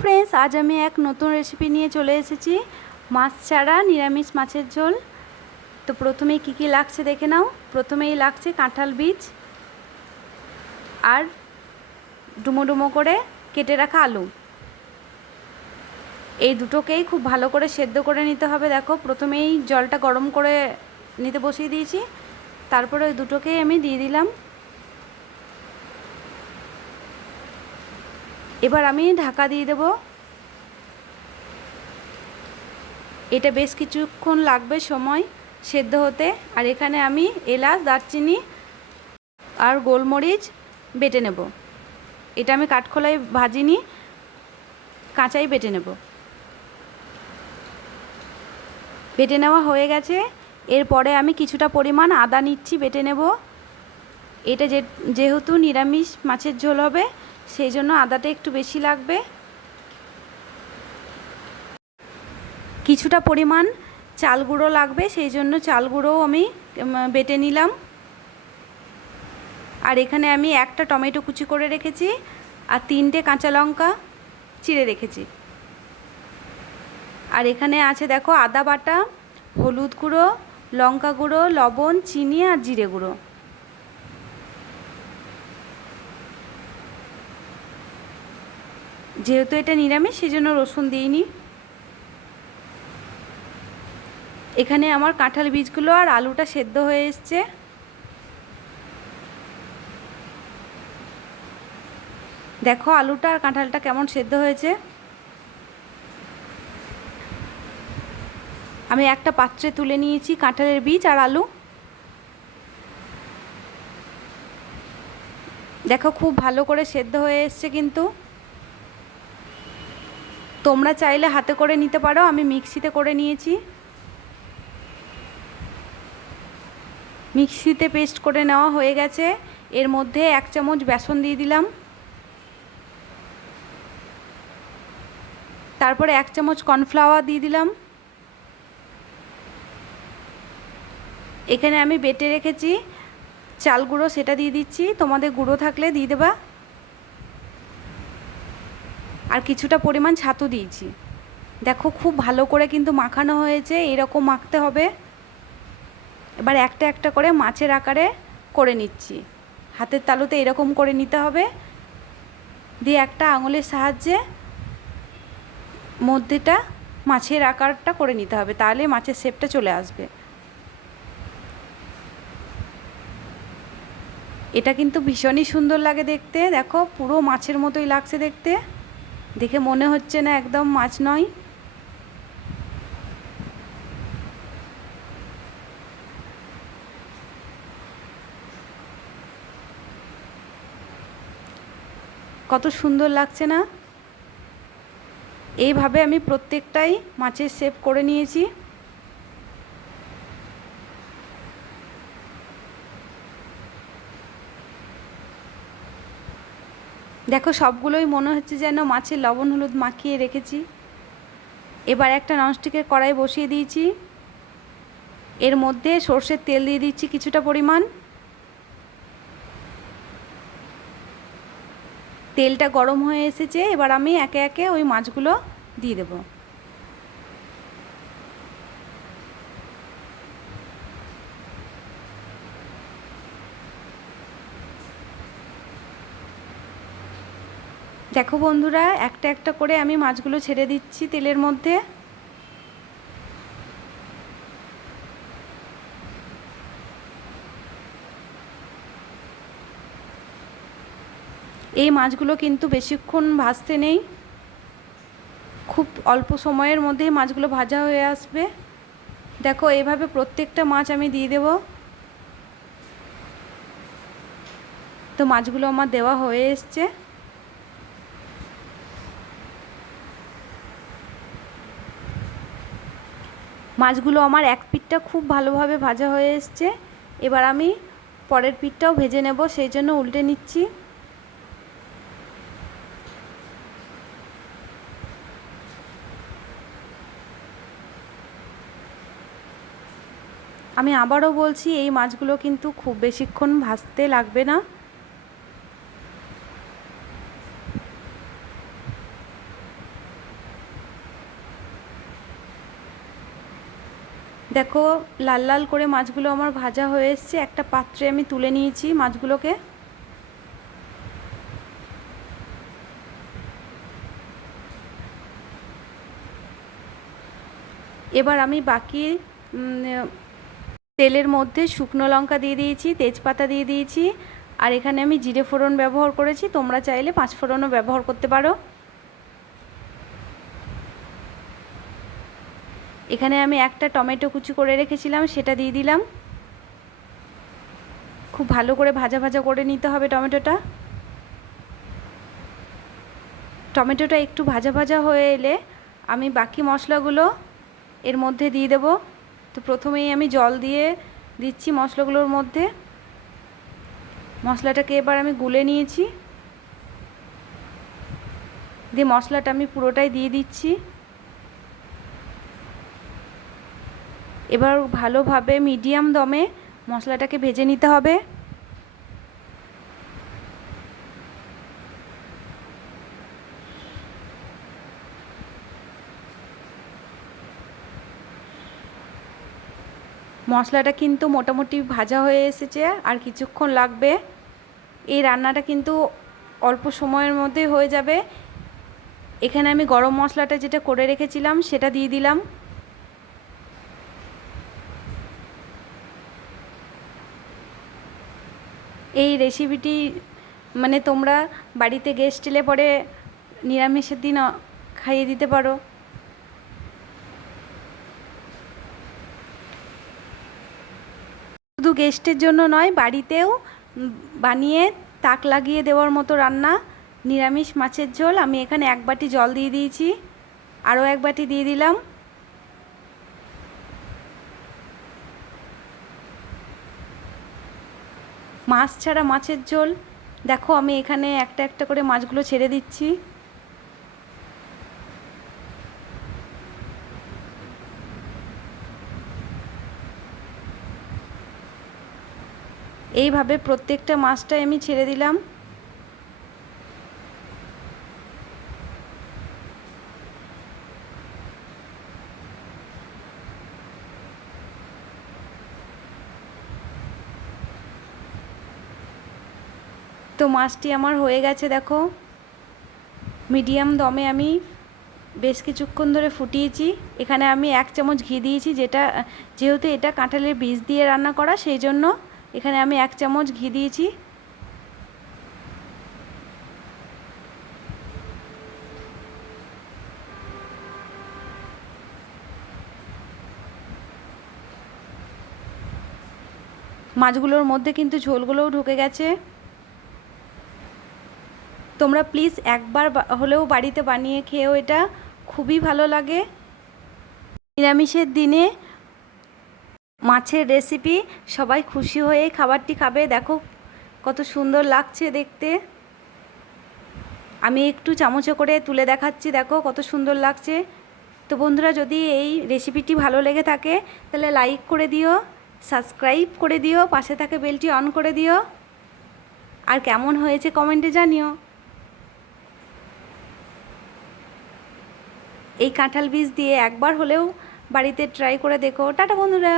Friends আজ আমি এক নতুন রেসিপি নিয়ে চলে এসেছি। মাছ ছাড়া নিরামিষ মাছের ঝোল। তো প্রথমেই কী কী লাগছে দেখে নাও। প্রথমেই লাগছে কাঁঠাল বীজ আর ডুমো ডুমো করে কেটে রাখা আলু। এই দুটোকেই খুব ভালো করে সেদ্ধ করে নিতে হবে। দেখো, প্রথমেই জলটা গরম করে নিতে বসিয়ে দিয়েছি। তারপরে ওই দুটোকেই আমি দিয়ে দিলাম। এবার আমি ঢাকা দিয়ে দেব। এটা বেশ কিছুক্ষণ লাগবে সময় সেদ্ধ হতে। আর এখানে আমি এলাচ, দারচিনি আর গোলমরিচ বেটে নেব। এটা আমি কাঠখোলায় ভাজিনি, কাঁচাই বেটে নেব। বেটে নেওয়া হয়ে গেছে। এরপরে আমি কিছুটা পরিমাণ আদা নিচ্ছি, বেটে নেব। এটা যেহেতু নিরামিষ, মাছের ঝোল হবে সেই জন্য আদাটা একটু বেশি লাগবে। কিছুটা পরিমাণ চাল গুঁড়ো লাগবে, সেই জন্য চাল গুঁড়োও আমি বেটে নিলাম। আর এখানে আমি একটা টমেটো কুচি করে রেখেছি আর তিনটে কাঁচা লঙ্কা চিড়ে রেখেছি। আর এখানে আছে দেখো আদা বাটা, হলুদ গুঁড়ো, লঙ্কা গুঁড়ো, লবণ, চিনি আর জিরে গুঁড়ো। যেহেতু এটা নিরামিষ সেই জন্য রসুন দিইনি। এখানে আমার কাঁঠাল বীজগুলো আর আলুটা সেদ্ধ হয়ে এসছে। দেখো আলুটা আর কাঁঠালটা কেমন সেদ্ধ হয়েছে। আমি একটা পাত্রে তুলে নিয়েছি কাঁঠালের বীজ আর আলু। দেখো খুব ভালো করে সেদ্ধ হয়ে এসছে কিন্তু। তোমরা চাইলে হাতে করে নিতে পারো, আমি মিক্সিতে করে নিয়েছি। মিক্সিতে পেস্ট করে নেওয়া হয়ে গেছে। এর মধ্যে এক চামচ বেসন দিয়ে দিলাম। তারপরে এক চামচ কর্নফ্লাওয়ার দিয়ে দিলাম। এখানে আমি বেটে রেখেছি। চাল গুঁড়ো সেটা দিয়ে দিচ্ছি। তোমাদের গুঁড়ো থাকলে দিয়ে দেবা। আর কিছুটা পরিমাণ ছাতু দিয়েছি। দেখো, খুব ভালো করে কিন্তু মাখানো হয়েছে, এরকম মাখতে হবে। এবার একটা একটা করে মাছের আকারে করে নিচ্ছি। হাতের তালুতে এরকম করে নিতে হবে। দিয়ে একটা আঙুলের সাহায্যে মধ্যেটা মাছের আকারটা করে নিতে হবে, তাহলে মাছের শেপটা চলে আসবে। এটা কিন্তু ভীষণই সুন্দর লাগে দেখতে। দেখো, পুরো মাছের মতোই লাগছে দেখতে। দেখে মনে হচ্ছে না একদম মাছ নয়। কত সুন্দর লাগছে না? এইভাবে আমি প্রত্যেকটাই মাছের শেপ করে নিয়েছি। দেখো, সবগুলোই মনে হচ্ছে যেন মাছের লবণ হলুদ মাখিয়ে রেখেছি। এবার একটা ননস্টিকের কড়াই বসিয়ে দিয়েছি। এর মধ্যে সর্ষের তেল দিয়ে দিচ্ছি কিছুটা পরিমাণ। তেলটা গরম হয়ে এসেছে, এবার আমি একে একে ওই মাছগুলো দিয়ে দেবো। দেখো বন্ধুরা, একটা একটা করে আমি মাছগুলো ছেড়ে দিচ্ছি তেলের মধ্যে। এই মাছগুলো কিন্তু বেশিক্ষণ ভাজতে নেই। খুব অল্প সময়ের মধ্যেই মাছগুলো ভাজা হয়ে আসবে। দেখো এইভাবে প্রত্যেকটা মাছ আমি দিয়ে দেব। তো মাছগুলো আমার দেওয়া হয়ে এসছে। মাছগুলো আমার এক পিঠটা খুব ভালোভাবে ভাজা হয়ে এসছে। এবার আমি পরের পিঠটাও ভেজে নেব, সেই জন্য উল্টে নিচ্ছি। আমি আবারও বলছি, এই মাছগুলো কিন্তু খুব বেশিক্ষণ ভাজতে লাগবে না। দেখো, লাল লাল করে মাছগুলো আমার ভাজা হয়ে এসছে। একটা পাত্রে আমি তুলে নিয়েছি মাছগুলোকে। এবার আমি বাকি তেলের মধ্যে শুকনো লঙ্কা দিয়ে দিয়েছি, তেজপাতা দিয়ে দিয়েছি। আর এখানে আমি জিরে ফোড়ন ব্যবহার করেছি। তোমরা চাইলে পাঁচ ফোড়নও ব্যবহার করতে পারো। এখানে আমি একটা টমেটো কুচি করে রেখেছিলাম, সেটা দিয়ে দিলাম। খুব ভালো করে ভাজা ভাজা করে নিতে হবে টমেটোটা। টমেটোটা একটু ভাজা ভাজা হয়ে এলে আমি বাকি মশলাগুলো এর মধ্যে দিয়ে দেব। তো প্রথমেই আমি জল দিয়ে দিচ্ছি মশলাগুলোর মধ্যে। মশলাটাকে এবার আমি গুলে নিয়েছি। দিয়ে মশলাটা আমি পুরোটাই দিয়ে দিচ্ছি। এবার ভালোভাবে মিডিয়াম দমে মশলাটাকে ভেজে নিতে হবে। মশলাটা কিন্তু মোটামুটি ভাজা হয়ে এসেছে, আর কিছুক্ষণ লাগবে। এই রান্নাটা কিন্তু অল্প সময়ের মধ্যে হয়ে যাবে। এখানে আমি গরম মশলাটা যেটা করে রেখেছিলাম সেটা দিয়ে দিলাম। এই রেসিপিটি মানে তোমরা বাড়িতে গেস্ট এলে পরে নিরামিষের দিন খাইয়ে দিতে পারো। শুধু গেস্টের জন্য নয়, বাড়িতেও বানিয়ে তাক লাগিয়ে দেওয়ার মতো রান্না, নিরামিষ মাছের ঝোল, আমি এখানে এক বাটি জল দিয়ে দিয়েছি। আরও এক বাটি দিয়ে দিলাম। মাছ ছাড়া মাছের ঝোল। দেখো, আমি এখানে একটা একটা করে মাছগুলো ছেড়ে দিচ্ছি। এইভাবে প্রত্যেকটা মাছটাই আমি ছেড়ে দিলাম। তো মাছটি আমার হয়ে গেছে, দেখো। মিডিয়াম দমে আমি বেশ কিছুক্ষণ ধরে ফুটিয়েছি। এখানে আমি এক চামচ ঘি দিয়েছি, যেটা, যেহেতু এটা কাঁঠালের বীজ দিয়ে রান্না করা, সেই জন্য এখানে আমি এক চামচ ঘি দিয়েছি। মাছগুলোর মধ্যে কিন্তু ঝোলগুলোও ঢুকে গেছে। তোমরা প্লিজ একবার হলেও বাড়িতে বানিয়ে খেয়েও এটা খুবই ভালো লাগে। নিরামিষের দিনে মাছের রেসিপি সবাই খুশি হয়ে খাবারটি খাবে। দেখো কত সুন্দর লাগছে দেখতে। আমি একটু চামচে করে তুলে দেখাচ্ছি, দেখো কত সুন্দর লাগছে। তো বন্ধুরা, যদি এই রেসিপিটি ভালো লেগে থাকে, তাহলে লাইক করে দিও সাবস্ক্রাইব করে দিও, পাশে থাকে বেলটি অন করে দিও। আর কেমন হয়েছে কমেন্টে জানিও। এই কাঁঠাল বীজ দিয়ে একবার হলেও বাড়িতে ট্রাই করে দেখো। টাটা বন্ধুরা।